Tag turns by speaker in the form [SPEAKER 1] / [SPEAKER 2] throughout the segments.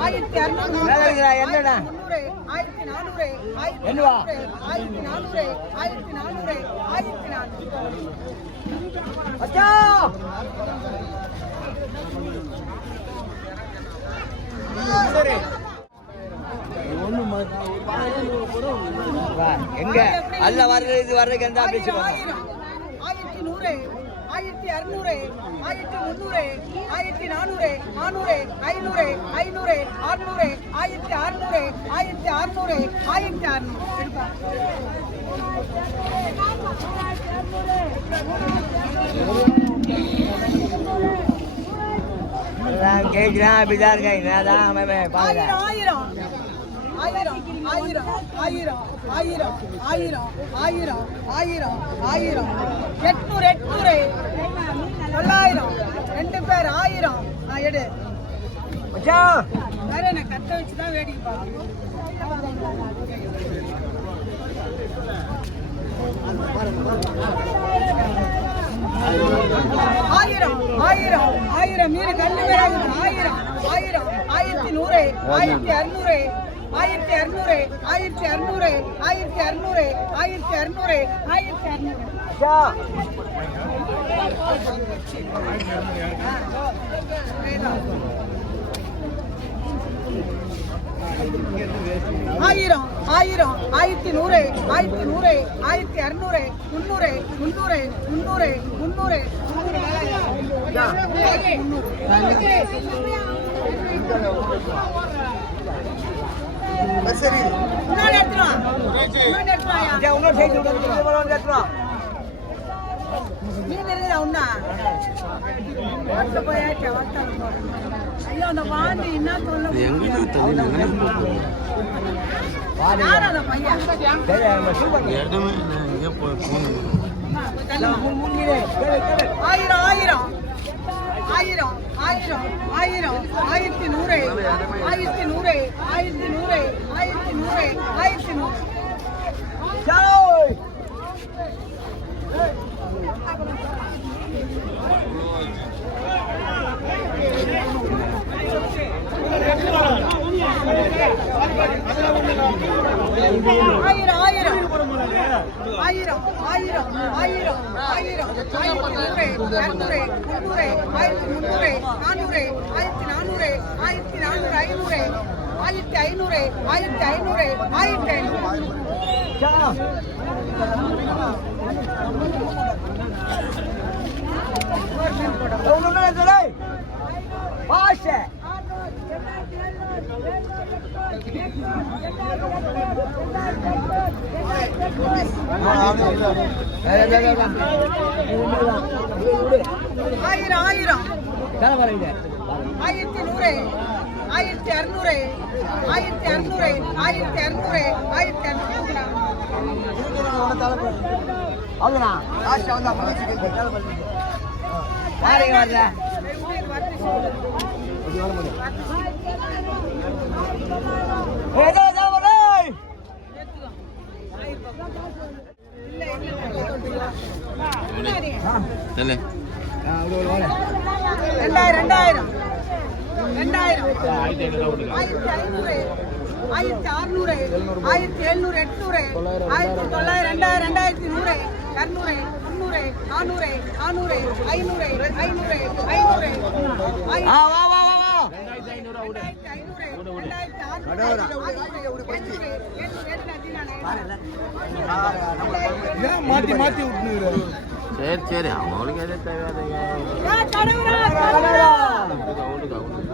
[SPEAKER 1] ஆயிரத்தி
[SPEAKER 2] என்னடா
[SPEAKER 1] ஆயிரத்தி நானூறு
[SPEAKER 2] என்னவா?
[SPEAKER 1] ஆயிரத்தி நானூறு ஆயிரத்தி
[SPEAKER 2] எங்க? அல்ல வர்றது இது வர்றதுக்கு எந்த
[SPEAKER 1] அப்படி ஆயிரத்தி அறுநூறு ஆயிரத்தி முந்நூறு ஆயிரத்தி நானூறு நானூறு ஐநூறு ஐநூறு அறுநூறு ஆயிரத்தி அறுநூறு ஆயிரத்தி அறுநூறு ஆயிரத்தி அறுநூறு.
[SPEAKER 2] கேட்கிறேன் அப்படிதான் இருக்கேன் அவன் பாருங்க.
[SPEAKER 1] ஆயிரம். ஆயிரம் ஆயிரம் ஆயிரம் ஆயிரம் ஆயிரம் ஆயிரம் ஆயிரம் ஆயிரம். எட்நூறு எட்நூறு. தொள்ளாயிரம். ரெண்டு பேர் ஆயிரம். நான் எடு. வேற என்ன கத்த வச்சு தான் வேடிக்கை பார்க்கணும். ஆயிரம் ஆயிரம் ஆயிரம். மீன் கண்டு ஆயிரம் ஆயிரம். ஆயிரத்தி நூறு ஆயிரத்தி அறுநூறு. ஆயிரத்தி அறுநூறு ஆயிரத்தி அறுநூறு ஆயிரத்தி அறுநூறு ஆயிரத்தி அறுநூறு ஆயிரத்தி அறுநூறு. ஆயிரம் ஆயிரம் ஆயிரத்தி நூறு ஆயிரத்தி நூறு ஆயிரத்தி அறுநூறு முந்நூறு முந்நூறு முந்நூறு முந்நூறு முந்நூறு
[SPEAKER 2] சரி. இன்னொரு எடுத்துறோம் இன்னொரு சைடு இன்னொரு எடுத்துறோம்
[SPEAKER 1] மீன் இருக்குதா ஒண்ணா ஓட்டு போயாச்சு ஆயிரம் ஆயிரம். ஆயிரம். ஆயிரம் ஆயிரம் ஆயிரத்தி நூறு ஆயிரத்தி நூறு ஆயிரத்தி நூறு ஆயிரத்தி நூறு ஆயிரத்தி நூறு
[SPEAKER 2] சாய்
[SPEAKER 1] ஆயிரம் ஆயிரம் ஆயிரம் ஆயிரம் ஆயிரம் ஆயிரம் ஆயிரத்தி நூறு இரநூறு முந்நூறு ஆயிரத்தி முந்நூறு நானூறு ஆயிரத்தி நானூறு ஆயிரத்தி நானூறு ஐநூறு ஆயிரத்தி ஐநூறு ஆயிரத்தி ஐநூறு ஆயிரத்தி ஐநூறு.
[SPEAKER 2] சா ஒண்ணுமே இல்லை பாஷை
[SPEAKER 1] ஆயிரம் ஆயிரம். ஆயிரத்தி நூறு ஆயிரத்தி அறுநூறு ஆயிரத்தி அறுநூறு ஆயிரத்தி அறுநூறு ஆயிரத்தி அறுநூறு
[SPEAKER 2] அவ்வளோண்ணா ஆஷா வந்தா வரல? ஏதோ சொல்லு
[SPEAKER 1] ரெண்டாயிரம் ரெண்டாயிரம் ரெண்டாயிரம் ஆயிரத்தி அறுநூறு ஆயிரத்தி எழுநூறு எட்நூறு ஆயிரத்தி தொள்ளாயிரம் ரெண்டாயிரம் ரெண்டாயிரத்தி நூறு இரநூறு ஐநூறு ஐநூறு ஐநூறு
[SPEAKER 2] மாத்தி மாத்தி விட்டுருக்கிறேன்
[SPEAKER 3] சரி சரி அவங்களுக்கு எதே தேவையாதுங்க
[SPEAKER 1] அவங்களுக்கு அவங்களுக்கு அவங்களுக்கு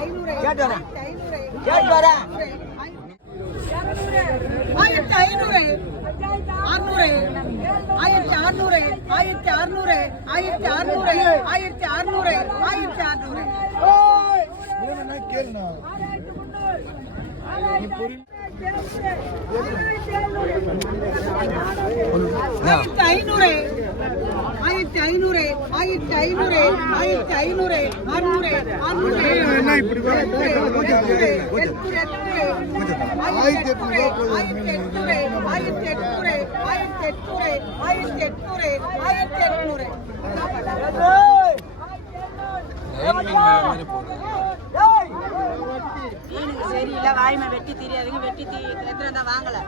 [SPEAKER 1] ஐநூறு
[SPEAKER 2] கேட்டு வரேன்.
[SPEAKER 1] ஆயிரத்தி ஐநூறு. அறுநூறு. ஆயிரத்தி அறுநூறு. ஆயிரத்தி அறுநூறு. ஆயிரத்தி அறுநூறு. ஆயிரத்தி அறுநூறு. ஆயிரத்தி அறுநூறு ஆயிரத்தி ஐநூறு ஆயிரத்தி ஐநூறு ஆயிரத்தி ஐநூறு ஆயிரத்தி ஐநூறு அறுநூறு அறுநூறு ஆயிரத்தி எட்நூறு ஆயிரத்தி எட்நூறு ஆயிரத்தி எட்நூறு ஆயிரத்தி எட்நூறு ஆயிரத்தி எட்நூறு ஆயிரத்தி எட்நூறு.
[SPEAKER 4] மீனுக்கு சரியில்லை வாய்மை வெட்டி தெரியாதுங்க வெட்டி தீ எத்தனை தான் வாங்கல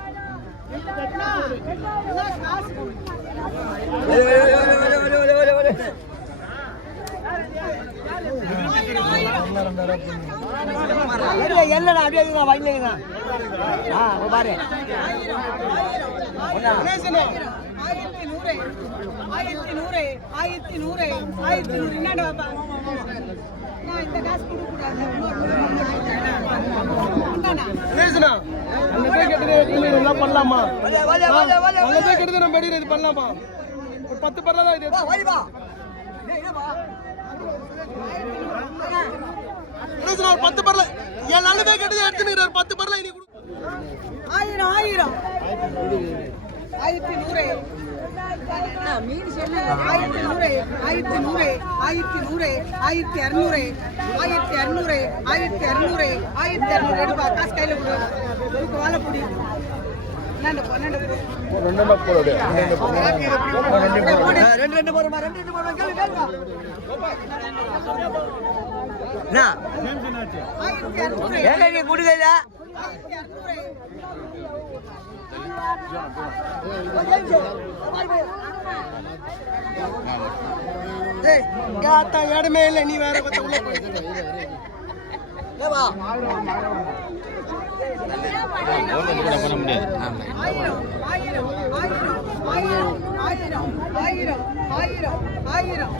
[SPEAKER 2] என்னடா அப்படியே வயல்ல இருக்குதா? ஆ, பாரு?
[SPEAKER 1] ஆயிரத்தி நூறு ஆயிரத்தி நூறு ஆயிரத்தி நூறு ஆயிரத்தி நூறு என்னடா பேசுனா அங்க போய் கேட்டு
[SPEAKER 5] பண்ணலாமா? அங்க போய் நம்ம வெளியில இது பண்ணலாமா? பத்து பரல தான் இது பேசுனா ஒரு பத்து பரல. ஏழு நாலு பேர் கேட்டு எடுத்துன்னு பத்து பரல இனி
[SPEAKER 1] ஆயிரம் ஆயிரம். ஆயிரத்தி நூறு. ஆயிரத்தி நூறு ஆயிரத்தி நூறு ஆயிரத்தி நூறு ஆயிரத்தி இரநூறு ஆயிரத்தி இரநூறு ஆயிரத்தி இரநூறு ஆயிரத்தி இரநூறு எடுப்பா காசு கையில் கொடு. இதுக்கு வாழைப்பொடி
[SPEAKER 2] ரெண்டு ரெண்டு போடுமா ரெண்டு போடுமா கேளுங்க குடுக்கல
[SPEAKER 5] கேட்டா இடமே இல்லை நீ வேற பத்த உள்ள
[SPEAKER 3] பண்ண முடியாது
[SPEAKER 1] ஆயிரம் ஆயிரம் ஆயிரம் ஆயிரம் ஆயிரம்.